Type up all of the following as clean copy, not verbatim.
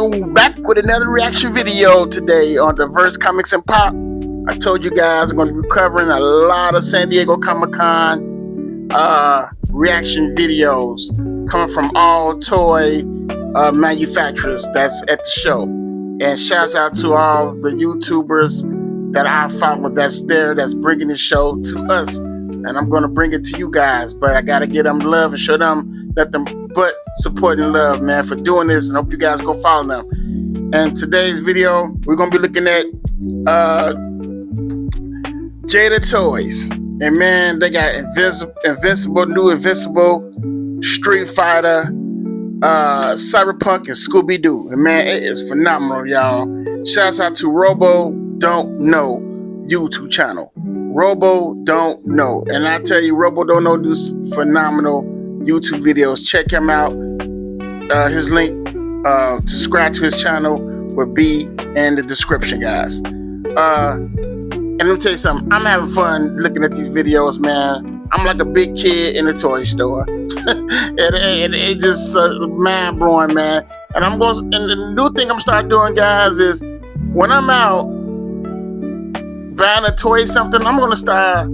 I'm back with another reaction video today on Diverse Comics and Pop. I told you guys I'm going to be covering a lot of San Diego Comic-Con reaction videos coming from all toy manufacturers that's at the show. And shouts out to all the YouTubers that I follow that's there, that's bringing the show to us. And I'm going to bring it to you guys, but I got to get them love and show them nothing but support and love, man, for doing this, and hope you guys go follow them. And today's video, we're going to be looking at Jada Toys. And man, they got Invincible, New Invincible, Street Fighter, Cyberpunk, and Scooby-Doo. And man, it is phenomenal, y'all. Shouts out to Robo Don't Know YouTube channel. Robo Don't Know. And I tell you, Robo Don't Know does phenomenal YouTube videos. Check him out. His link to subscribe to his channel will be in the description, guys. And let me tell you something. I'm having fun looking at these videos, man. I'm like a big kid in a toy store. It just mind blowing, man. And and the new thing I'm starting doing, guys, is when I'm out buying a toy or something, I'm gonna start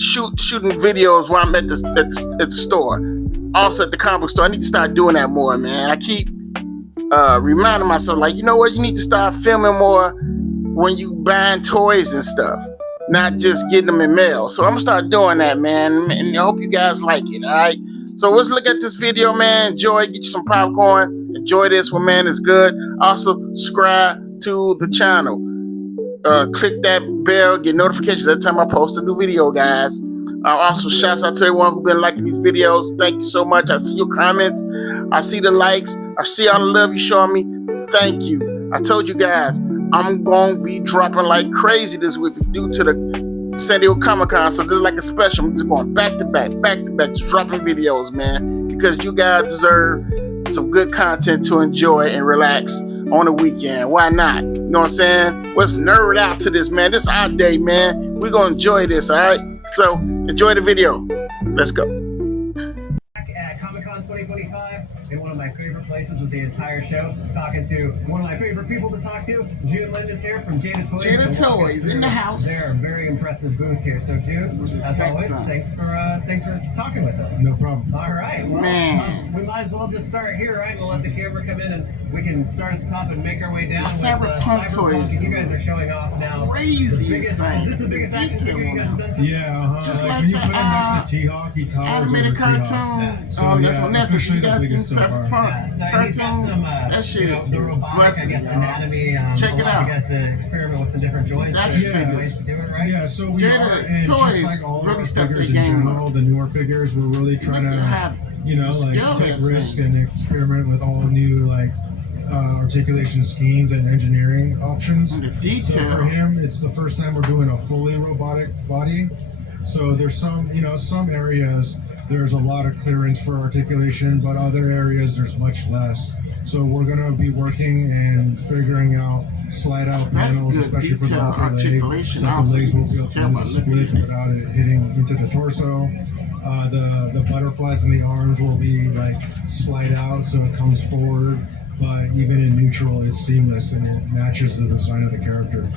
shooting videos while I'm at the store. Also at the comic book store. I need to start doing that more, man. I keep reminding myself, like, you know what, you need to start filming more when you buying toys and stuff, not just getting them in mail. So I'm gonna start doing that, man, and I hope you guys like it. All right, so let's look at this video, man. Enjoy, get you some popcorn, enjoy this one, man. It's good. Also subscribe to the channel, click that bell, get notifications every time I post a new video, guys. Also shouts out to everyone who's been liking these videos. Thank you so much. I see your comments, I see the likes, I see all the love you showing me. Thank you. I told you guys I'm gonna be dropping like crazy this week due to the San Diego Comic-Con. So this is like a special. I'm just going back to back, just dropping videos, man, because you guys deserve some good content to enjoy and relax on the weekend. Why not? You know what I'm saying? Let's nerd out to this, man. This is our day, man. We're gonna enjoy this, all right? So enjoy the video. Let's go. At Comic-Con 2025, in one of my favorite places of the entire show, talking to one of my favorite people to talk to. June Lindis here from Jada Toys. Jada Toys in the house. They're a very impressive booth here. So June, as always, thanks for talking with us. No problem. All right, well, man, we might as well just start here, right? We'll let the camera come in and we can start at the top and make our way down. Cyberpunk toys. You guys are showing off now. Crazy exciting. Is this the biggest action figure you guys have done? Yeah, just like like when you the, put him next to T-Hawk, he towers over animated T-Hawk. cartoon. Yeah. So, That's on Netflix. You guys seen so far. Cyberpunk So he's got cartoon? some, That shit, the robotic, I guess, anatomy. Check it out. You guys to experiment with some different joints. Yeah. Ways to do it, right? Yeah, so we Jada are, and Toys just like all really of our stepped figures the in game general, the newer figures, we're really trying to, you know, like take risk and experiment with all new, like, articulation schemes and engineering options. And the detail. So for him, it's the first time we're doing a fully robotic body. So there's some areas there's a lot of clearance for articulation, but other areas there's much less. So we're gonna be working and figuring out slide out panels, especially for the upper leg. So the legs will be able to split without it hitting into the torso. The butterflies in the arms will be like slide out, so it comes forward. But even in neutral, it's seamless and it matches the design of the character.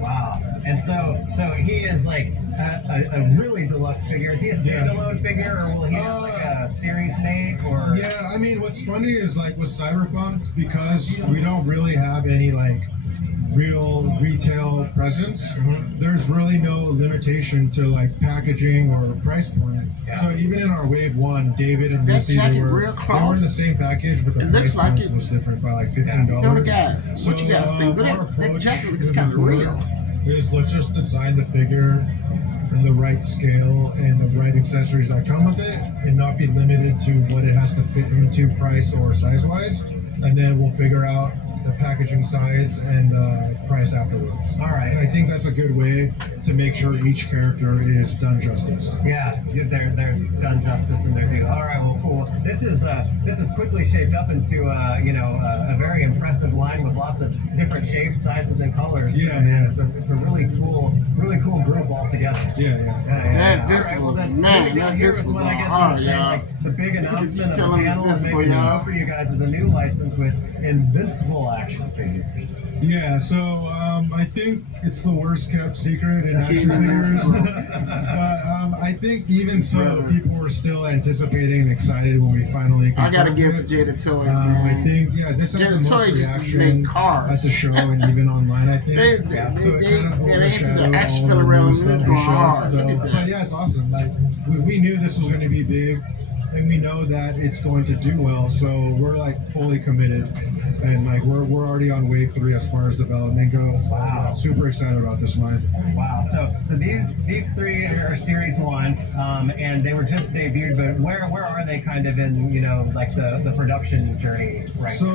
Wow. And so he is like a really deluxe figure. Is he a standalone figure, or will he have like a series made? Or yeah, I mean, what's funny is like with Cyberpunk, because we don't really have any like real retail presence, there's really no limitation to like packaging or price point. Yeah. So even in our wave one, David and Lucy, they were in the same package, but the price point was different by like $15. So what you guys think? Our approach that jacket looks kind of real. Is let's just design the figure in the right scale and the right accessories that come with it, and not be limited to what it has to fit into price or size wise, and then we'll figure out the packaging size and the price afterwards. All right. And I think that's a good way to make sure each character is done justice. Yeah, they're done justice in their due. All right, well, cool. This is quickly shaped up into a very impressive line with lots of different shapes, sizes, and colors. Yeah, man. It's a really cool group altogether. Yeah. That visible, man, that visible. Here is when I guess you would say, like, the big announcement of the Tell 'em it's panel and visible, maybe the y'all. show for you guys is a new license with Invincible action figures. Yeah, so I think it's the worst kept secret in action figures. But I think even so, people were still anticipating and excited when we finally I gotta confirmed give it. it to Jada Toys, I man. think, yeah, this had the Jada most Toys used to reaction make cars. at the show and even online, I think. They So it kind of into the overshadowed action all the figure new realm. stuff It's we going showed. hard. So, Look at that. but yeah, it's awesome. Like we knew this was going to be big, and we know that it's going to do well. So we're like fully committed, and like we're already on wave 3 as far as development goes. Wow. Yeah, super excited about this line. Wow. So these three are Series 1, and they were just debuted. But where are they kind of in like the production journey right So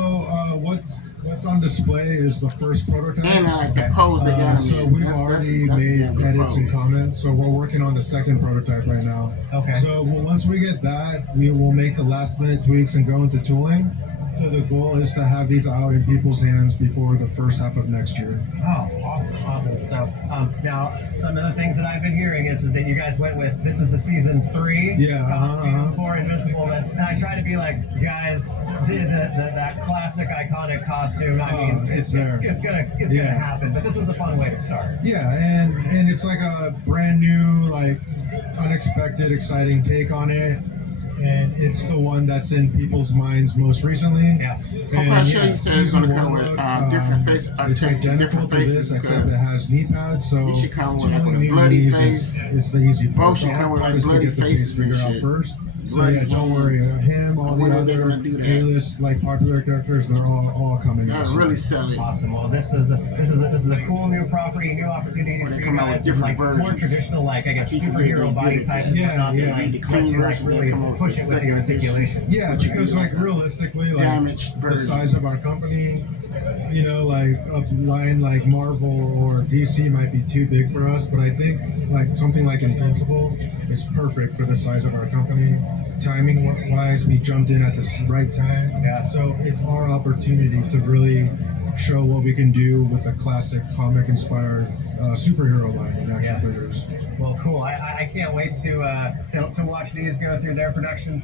what's on display is the first prototype. And I like the pose they got. So we've already made damn good edits and pose. comments. So we're working on the second prototype right now. Okay. So once we get that, we will make the last minute tweaks and go into tooling. So the goal is to have these out in people's hands before the first half of next year. Oh, awesome. So now some of the things that I've been hearing is that you guys went with this is the season 3 costume for Invincible, and I try to be like, you guys did that classic iconic costume. I mean, it's there. It's gonna happen. But this was a fun way to start. Yeah, and it's like a brand new, like unexpected, exciting take on it. And it's the one that's in people's minds most recently. Yeah. And I'm sure you said it's gonna come with different face. It's identical to this, except it has knee pads. So You should come with tooling like a new bloody knees face. is the easy part. Both should The come hard with part like is to bloody get the face faces and figure out shit. first. So Bloody yeah, don't worry. hands. Him, all When the are they other gonna do that? A-list like popular characters, they're all coming. They're this really year. selling. Awesome. Well, this is a cool new property, new opportunities Or they for you come out with guys. different More versions. traditional, like I guess, People superhero really body get it. types. And Yeah, whatnot, yeah. That The you clean like version, really they come out with push the it with the second edition. articulations. Yeah, because like realistically, like Damaged the version. size of our company, like a line like Marvel or DC might be too big for us, but I think like something like Invincible is perfect for the size of our company. Timing wise, we jumped in at the right time. Yeah. So it's our opportunity to really show what we can do with a classic comic inspired superhero line in action figures. Well, cool. I can't wait to watch these go through their production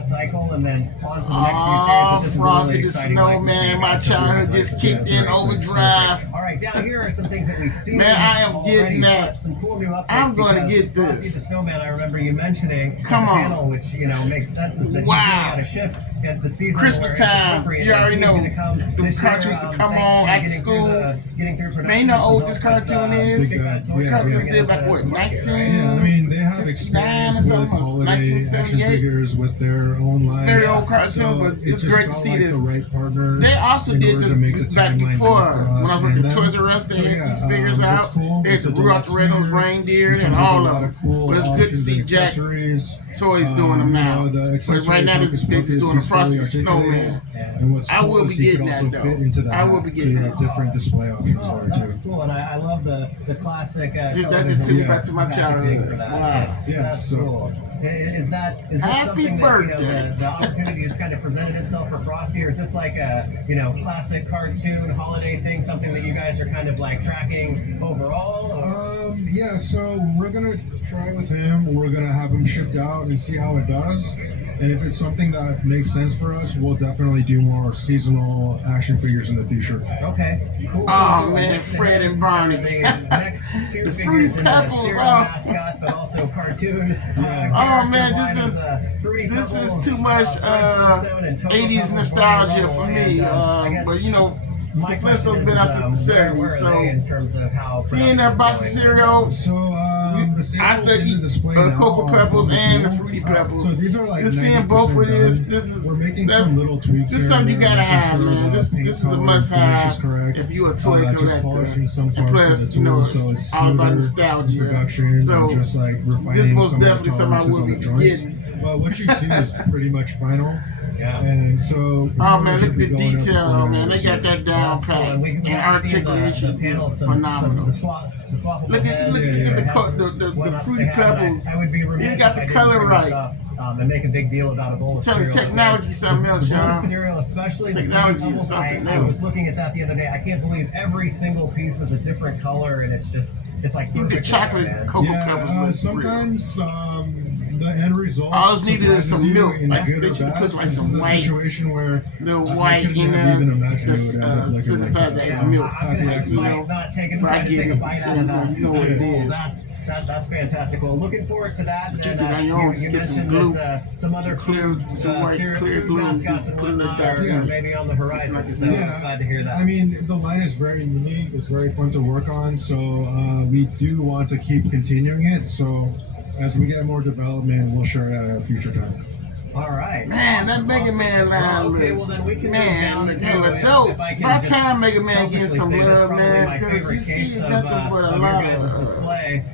cycle and then on to the next few series. But this is a Frosty really the exciting license for you Snowman, my guys. So childhood really just excited. kicked in overdrive. All right, down here are some things that we've seen. Man, I am already, getting that. but some cool new updates. I'm gonna because get this. Frosty the Snowman, I remember you mentioning Come at the on. panel, which makes sense, is that he's Wow. really got a ship at the season Christmas where it's time. appropriate, You and already he's know. gonna come The this year, cartoons to come thanks on to after getting school. getting through production. Man, you know how old So this they'll put, cartoon is? Big Big Bad, yeah, Cartoon yeah. did back what, 19? Yeah, I mean, they have 69 or experience with something, holiday action 1978. figures with their own line. Very old cartoon, so but it it's just great to felt see like this. the right partner. They also in did order the to make the back timeline before work for when us I went to and them. Toys R Us. They So, had yeah, these figures that's out. cool. There's It's a Rudolph deluxe the Red-Nosed figure. Reindeer It and comes with all a of lot them. of cool But it's good to options see and Jack accessories. Toys doing them now. The But accessories right now, Hocus this big is Pocus, doing a he's fully Frosty the Snowman. articulated. And what's I cool will is be he getting could that, also though. fit into that. I will be So getting you that. have different display options Oh, there that's too. cool, and I love the classic That television just took me Yeah. back to my packaging childhood. for that. Wow. So Yeah, that's so- cool. Is this Happy something birthday. that the opportunity has kind of presented itself for Frosty, or is this like a classic cartoon holiday thing, something that you guys are kind of like tracking overall? Yeah, so we're gonna try with him. We're gonna have him shipped out and see how it does. And if it's something that makes sense for us, we'll definitely do more seasonal action figures in the future. Okay, cool. Oh, cool. man, Next Fred ahead, and Barney. The next two The figures Fruity in the Pebbles, cereal oh. mascot, but also cartoon. Oh, man, character this line is- Fruity this is Pebbles, too much, Fred Flintstone and Cocoa 80s Pebbles, nostalgia Barney for Rubble, me. and, I guess But my the question Flintstones is, been out since the where 70s. are So they in terms of how seeing that production's box of going? cereal, So the I samples still in the eat display the now Cocoa are Pebbles from the and the tool. Fruity Pebbles. So these are like Just seeing both of 90% this, done. this is We're making that's- some little tweaks. This is here and something you there, gotta making have, sure man. the This paint is a color must finish have is correct. if you a toy Just collector. polishing some And parts plus, of the tool so it's it's all about smoother nostalgia. in production So, and just like this refining most some of the definitely something I tolerances will on the be joints. getting. But what you see is pretty much final. Yeah. And so Oh man, should look be at the going up detail, before man. They this got year. that down That's cool. pat. And we And got to see articulation the panel, is some phenomenal. the swappable Look at heads, look Yeah, at yeah. the heads the whatnot Fruity they have, but Pebbles. I would be remiss got if the I didn't color bring this right. up, and make a big deal about a bowl of Tell the cereal. technology something else, The bowl y'all. of cereal, especially the Technology Fruity is Pebbles, something I was else. looking at that the other day. I can't believe every single piece is a different color, and it's like You perfect. get chocolate man. Cocoa Yeah, Pebbles. looks real. sometimes the end result. All it's needed is some milk. In Like, good they or should bad. put like This some is a white, situation where little I white, couldn't you have even know, imagined it would end up looking the like fact this. that it's Yeah, milk. I'm gonna have to Accident. not try to Right, take a bite out of that. you know what it is. That's fantastic. Well, looking forward to that. And Keep it then on your own. you Get some mentioned glue. that some other Clear- food, some white clear food glue. mascots and Put it whatnot back. are Yeah. maybe on the horizon. So Yeah, I'm glad to hear that. I mean, the line is very unique. It's very fun to work on. So we do want to keep continuing it. So as we get more development, we'll share it at a future time. All right. Man, that Mega Man line Okay, look, well then we can move man, down look to hella if dope. I can By just time Mega Man selfishly getting some say this is love, probably man, my because favorite you see case of nothing but a your lot guys' of display.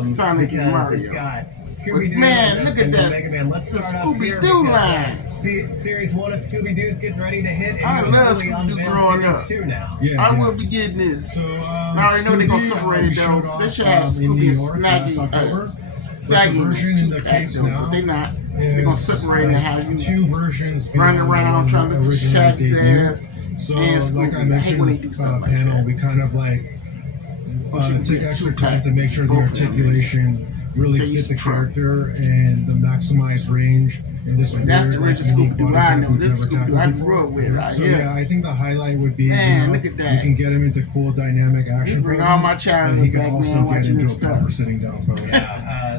Sonic and Because Mario. it's got Scooby-Doo Man, and, look at and that. Mega Man. Let's The start up here Scooby-Doo because, line. Series 1 of Scooby-Doo's getting ready to hit, and I you love really Scooby-Doo unveiled growing Series up. 2 now. Yeah, I yeah. will be getting this. So I already know they're gonna Scooby, separate we it showed though. off, They should have in Scooby New and York last Snaggy. October. Saggy the version in the case though, now but they not. They're gonna is separate like how you two versions run beyond around the trying to look for original Shaggy's debut. ass. So, and like Scooby. I mentioned when they in do the stuff like panel, that. we kind of like should took get extra two time pack, to make sure the both of them. articulation really So you fit the try. character and the maximized range in this And that's the weird, original unique Scooby-Doo body I type know. we've This never Scooby-Doo tackled I before. grew up with right So here. yeah, I think the highlight would be Man, look at that. you can get him into cool dynamic action You bring poses, all my and childhood he can back, also man, get watching into this a proper stuff. sitting down pose.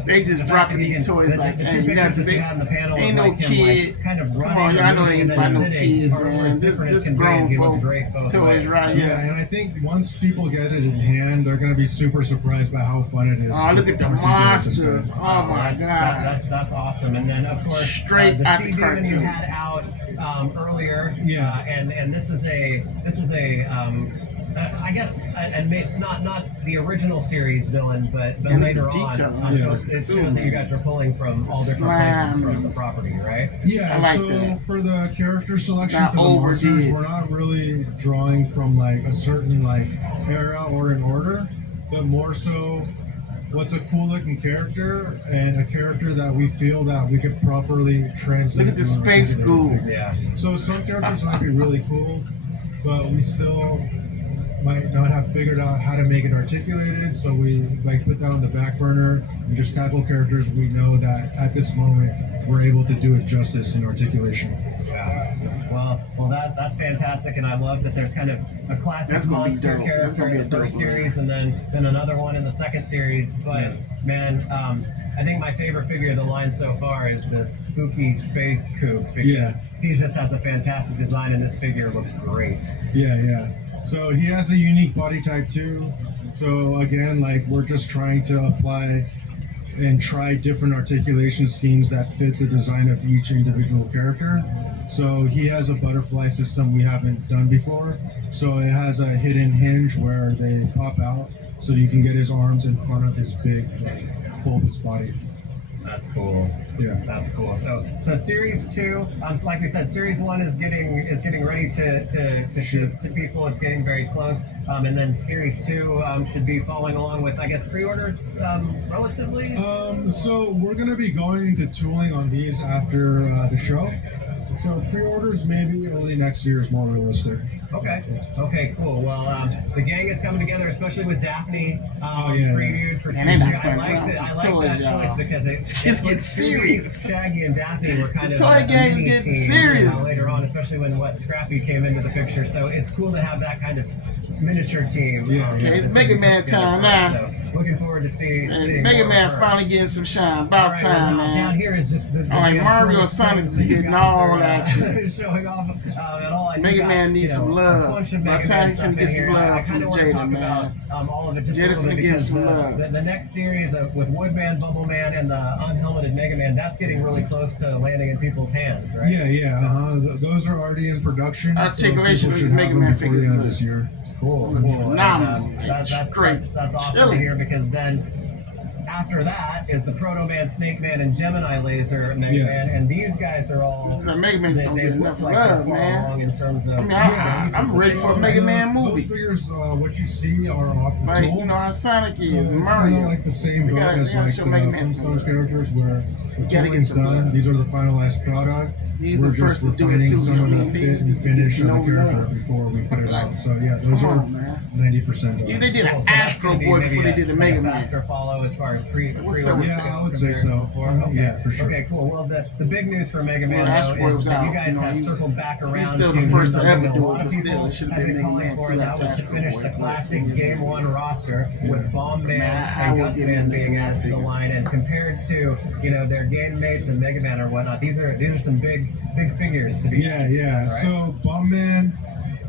They just The fact dropping that he these can- toys the, like the that. two You pictures know, that you had in the panel ain't of no like him kid. like kind of Come running on, y'all know they and ain't then by no sitting kids, are man. as different as This can be, grown and he looked folk great both toys ways. right Yeah, here. and I think once people get it in hand, they're gonna be super surprised by how fun it is. Oh, to look at the articulate this guy. monsters. Oh my God. That's awesome. And then of course Straight the out the CD you cartoon. had out earlier. Yeah. And this is a I guess not the original series villain, but And later the detail. on. So Yeah. it shows that you guys are pulling from all different places Slime. from the property, right? Yeah, I like so that. for the character selection Not for the monsters, overdid. we're not really drawing from like a certain like era or an order, but more so what's a cool looking character and a character that we feel that we could properly translate. Look at the to an space articulated ghoul. figure. Yeah. So some characters might be really cool, but we still might not have figured out how to make it articulated. So we like put that on the back burner and just tackle characters we know that at this moment we're able to do it justice in articulation. Yeah. Well, that's fantastic, and I love that there's kind of a classic That's gonna be monster dope. That's character gonna in be the a first dope one. series, and then another one in the second series. But Yeah. man, I think my favorite figure of the line so far is this spooky space kook because Yeah. he just has a fantastic design, and this figure looks great. Yeah. So he has a unique body type too. So again, like we're just trying to apply and try different articulation schemes that fit the design of each individual character. So he has a butterfly system we haven't done before. So it has a hidden hinge where they pop out so you can get his arms in front of his big, like, bulbous body. That's cool. Yeah. That's cool. So series 2, like we said, series 1 is getting ready to ship to people. It's getting very close, and then series 2 should be following along with, I guess, pre-orders relatively. So we're gonna be going into tooling on these after the show. So pre-orders maybe early next year is more realistic. Okay, cool. Well, the gang is coming together, especially with Daphne yeah. previewed for And series they 2. not I playing like around. that. I These like that toys, y'all. choice because it Just puts get Scooby, serious. Shaggy and Daphne were kind of toy a gang is mini getting team, serious. later on, especially when Scrappy came into the picture. So it's cool to have that kind of miniature team. Yeah, Okay, it's that's Mega gonna be Man put together time for us. now. So looking forward to seeing Mega more Man of her. finally getting some shine. All About right, time, well, down man. here is just the Like damn Mario cool Sonic things is that you getting guys all are, action. showing off and all. And Mega you got, Man needs some A love. bunch of By Mega the time Man he's stuff finna in get some here. I love kind from of want to Jada, talk man. about all of it just a Jada little bit finna give because some love. the next series with Woodman, Bumbleman, and the unhelmeted Mega Man, that's getting really close to landing in people's hands, right? Yeah. Those are already in production. Articulation so people should with have Mega them Man before the figures, end of man. this year. Cool. Phenomenal. And, that's awesome Chilling. to hear because then after that is the Proto Man, Snake Man, and Gemini Laser Mega Yeah. Man, and these guys are all. This is a Mega Man's gonna they get look enough like they're love, far man. along in terms of. I mean, Yeah, I'm ready for a Mega Man movie. Those figures, what you see are off the Like, tool. you know how Sonic is, So it's kind Mario. of like the same boat They as gotta like show the Mega Man Flintstones characters where the Gotta get tooling's some done. love. These are the finalized product. we're just refining some of the fit and finish of the character before we put it out. So yeah, those are 90% done. They did an So that's Astro gonna be Boy maybe before they did a Mega Man. faster follow as far as pre-order. Yeah, I would say so. Okay. Yeah, for sure. Okay, cool. Well, the big news for Mega Man, Well, Astro though, Boy is was that out. you guys You know, have he's circled back around still to the first to something ever that a do lot it, of but people still, it should have have been been Mega calling Man for, 2 and that after was to Astro finish Boy. the classic Game 1 roster with Bomb Man I and would give Gutsman him being Mega added to the Man. line, and compared to their game mates and Mega Man or whatnot, these are some big figures to be. Yeah. Right? So Bomb Man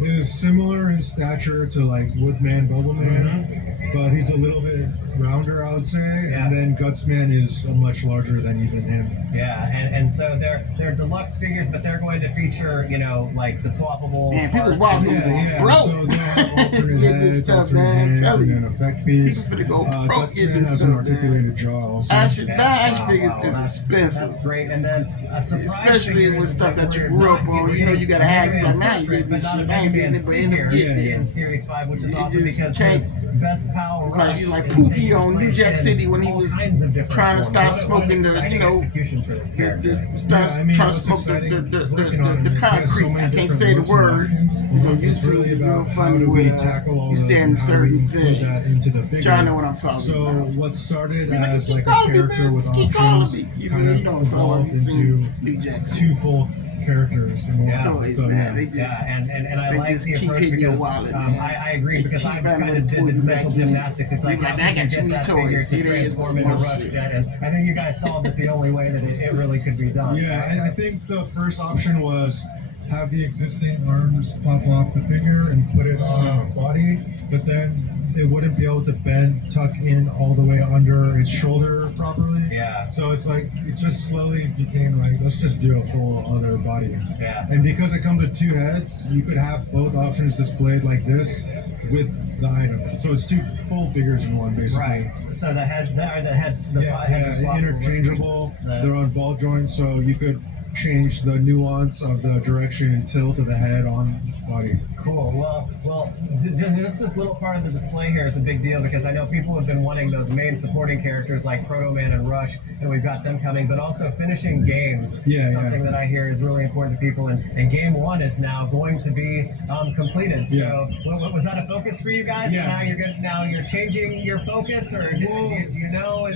is similar in stature to like Woodman, Bobbleman, but he's a little bit rounder, I would say. Yeah. And then Gutsman is much larger than even him. Yeah, and so they're deluxe figures, but they're going to feature, like the swappable Man, people parts. watch Yeah. Bro. So they'll have alternate Get this heads, stuff, alternate man. hands, Tell and you. an effect piece. People finna go broke Gutsman get this has stuff, an man. articulated jaw also. Action Wow, figures wow, is that's expensive. great. And then a surprise Especially figure with is stuff that you we're grew not up on. getting You gotta a have it. Mega Like, Man man, you portrait, get but this not a shit. I Mega ain't Man getting it, but end figure up getting Yeah. in Series 5, which is You awesome just because can't- his best pal Rush you like is Pookie taking on New place Jack in City when he all was kinds of different trying to forms. stop What an smoking the, exciting execution for this character. Yeah, I mean, trying to what's smoke exciting the working on it the is he has so concrete. many I can't different say the looks and word. options. So It's YouTube really is real about how funny do we with tackle all you those saying and how do we certain include that things. into the figure. Y'all know what I'm talking So about. what started Man, as keep like a calling me, character man. with Keep calling options me. You kind know, of you know what I'm talking about. evolved You've seen into New Jack City. two full characters in one. Yeah. Toys, So man. yeah. They just Yeah, and I they like just the keep approach hitting your because wallet, man. I agree They because keep I finding kind of what to did the put mental back in. gymnastics. It's like, You how like, I could you got too get many that figure toys. to It is transform into small Rush shit. Jet? And I think you guys solved it the only way that it really could be done. Yeah, I think the first option was have the existing arms pop off the figure and put it on a body, but then they wouldn't be able to bend, tuck in all the way under its shoulder properly. Yeah. So it's like, it just slowly became like, let's just do a full other body. Yeah. And because it comes with two heads, you could have both options displayed like this with the item. So it's two full figures in one, basically. Right. So the heads, the Yeah, heads are swappable. interchangeable. Yeah. They're on ball joints, so you could change the nuance of the direction and tilt of the head on each body. Cool. Well, just this little part of the display here is a big deal because I know people have been wanting those main supporting characters like Proto Man and Rush, and we've got them coming. But also finishing games is something that I hear is really important to people. And Game 1 is now going to be completed. So was that a focus for you guys? Yeah. Now you're changing your focus, or do you know?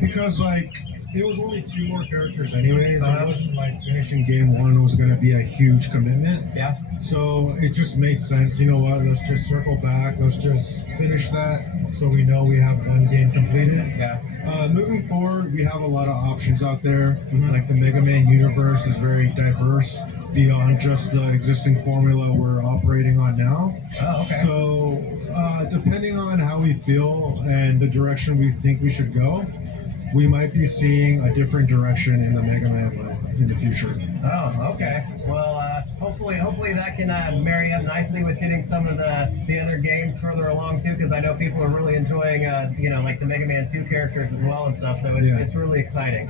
Because like it was only two more characters anyways. Uh-huh. It wasn't like finishing Game 1 was going to be a huge commitment. Yeah. So it just made sense. You know what? Let's just circle back. Let's just finish that so we know we have one game completed. Yeah. Moving forward, we have a lot of options out there. Mm-hmm. Like the Mega Man universe is very diverse beyond just the existing formula we're operating on now. Oh, okay. So depending on how we feel and the direction we think we should go, we might be seeing a different direction in the Mega Man line in the future. Oh, okay. Well, hopefully that can marry up nicely with getting some of the other games further along too, because I know people are really enjoying, like the Mega Man 2 characters as well and stuff. So it's really exciting.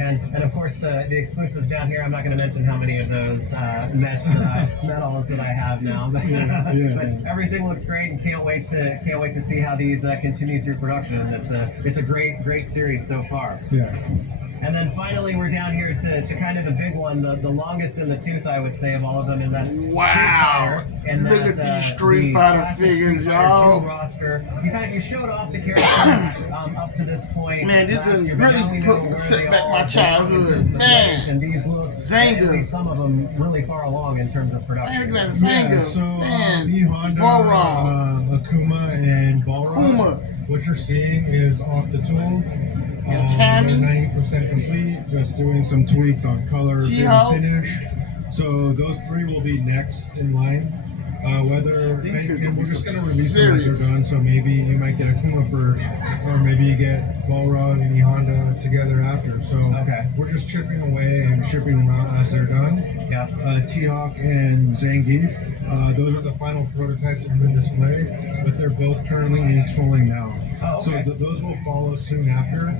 And of course the exclusives down here. I'm not going to mention how many of those medals that I have now, but everything looks great, and can't wait to see how these continue through production. It's a great series so far. Yeah. And then finally, we're down here to kind of the big one, the longest in the tooth, I would say, of all of them, and that's Wow. Street Fighter. And Look that's, at these Street the Fighter classic figures, Street Fighter y'all. 2 roster. You showed off the characters up to this point. Man, this last just year, but really now we know where set they back all my belong childhood. in terms of Man. place, and these look, Zanga. at least some of them, really far along in terms of production. Man, look at that Yeah, Zanga. so Man. Honda, Balrog. Akuma, and Balrog. Akuma. What you're seeing is off the tool. And They're Cammy. 90% complete, just doing some tweaks on color, fit, T-Ho. and finish. So those three will be next in line. And we're just going to release them as they're done. So maybe you might get Akuma first, or maybe you get Balrog and Honda together after. So we're just chipping away and shipping them out as they're done. Yeah. T-Hawk and Zangief, those are the final prototypes in the display, but they're both currently in tooling now. Oh, okay. So those will follow soon after.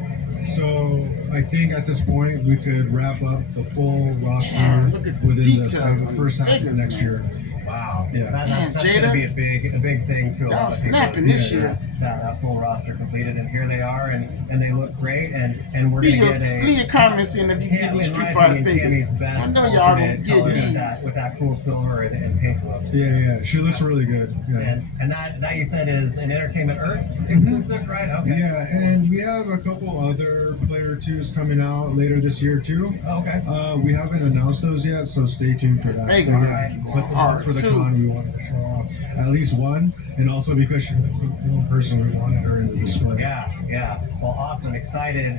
So I think at this point we could wrap up the full roster Look at the within details on the these first half of figures, next man. year. Wow. Yeah. That's Jada, going to be a big thing to a y'all lot of people. snapping this Yeah. year. that full roster completed, and here they are, and they look great, and we're gonna get leave your comments in if you get these Street Fighter figures. I know y'all gonna get these with that cool silver and pink look. Yeah, she looks really good. Yeah. And that you said is an Entertainment Earth exclusive, right? Okay. Yeah, and we have a couple other Player 2s coming out later this year too. Okay. We haven't announced those yet, so stay tuned for that. They But yeah, but the one for the con, we wanted to show off at least one, and also because she looks so cool in person, we wanted her in the display. Yeah. Well, awesome. Excited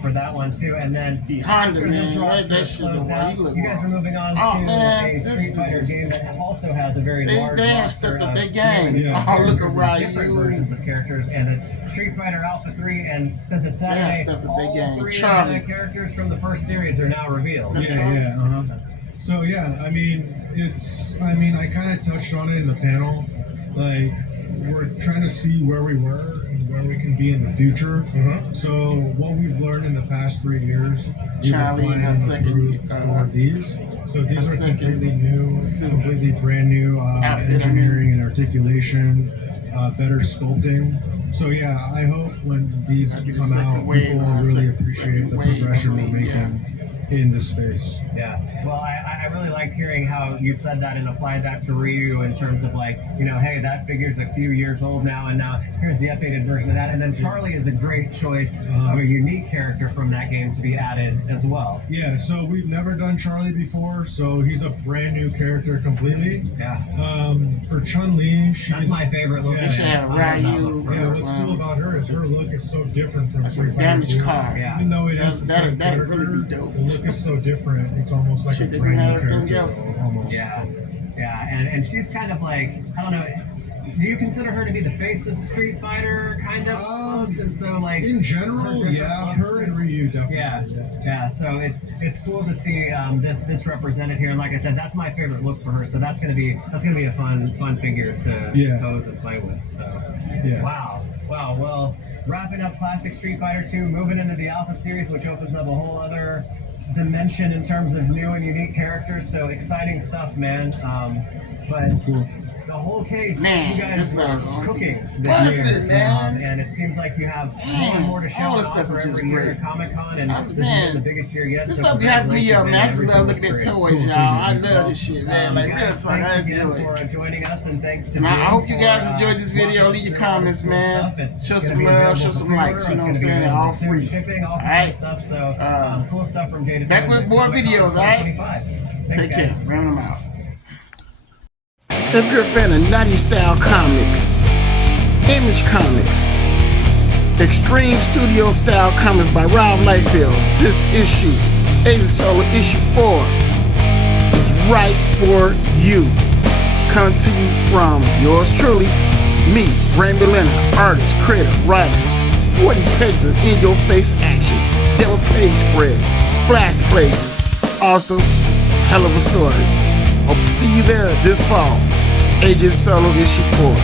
for that one too. And then the Honda, for this man, roster that shit closed out, you guys are moving on to a Street Fighter game that also has a very large roster of their game. Look around different versions of characters, and it's Street Fighter Alpha 3. And since it's Saturday, all 3 of the characters from the first series are now revealed. So yeah, I I kind of touched on it in the panel. Like, we're trying to see where we were and where we can be in the future. So what we've learned in the past 3 years, we've applied for these. So these are completely new, completely brand new engineering and articulation, better sculpting. So yeah, I hope when these come out, people will really appreciate the progression we're making in this space. Yeah. Well, I really liked hearing how you said that and applied that to Ryu in terms of like, hey, that figure's a few years old now, and now here's the updated version of that. And then Charlie is a great choice of a unique character from that game to be added as well. Yeah, so we've never done Charlie before, so he's a brand new character completely. Yeah. For Chun-Li, that's my favorite look. Yeah, what's cool about her is her look is so different from Street Fighter. Damaged car. Yeah. Even though it is the same character, really dope. the look is so different. It's almost like a brand new character. Almost. Yeah, and she's kind of like, I don't know, do you consider her to be the face of Street Fighter, kind of? And so, like, in general, her and Ryu definitely. Yeah. So it's cool to see this represented here, and like I said, that's my favorite look for her. So that's gonna be a fun figure to pose and play with. So wow. Well, wrapping up Classic Street Fighter 2, moving into the Alpha series, which opens up a whole other dimension in terms of new and unique characters. So exciting stuff, man. But the whole case, you guys were cooking this year, and it seems like you have more and more to show off for every year at Comic-Con, and this is the biggest year yet. This stuff be having me up, man. I just love looking at toys, y'all. I love this shit, man. Like, real talk, I enjoy it. For joining us, and thanks to I hope you guys enjoyed this video. Leave your comments, man. Show some love, show some likes, you know what I'm saying? They're all free. Shipping, all kinds of stuff. So cool stuff from Jada Toys. Back with more videos, all right? Take care. Round them out. If you're a fan of Nutty Style Comics, Image Comics, Extreme Studio Style Comics by Rob Liefeld, this issue, Asia Solo issue 4, is right for you. Coming to you from yours truly, me, Raymond Leonard, artist, creator, writer. 40 pages of in-your-face action, double page spreads, splash pages. Also, hell of a story. Hope to see you there this fall. Aegis Solo issue 4.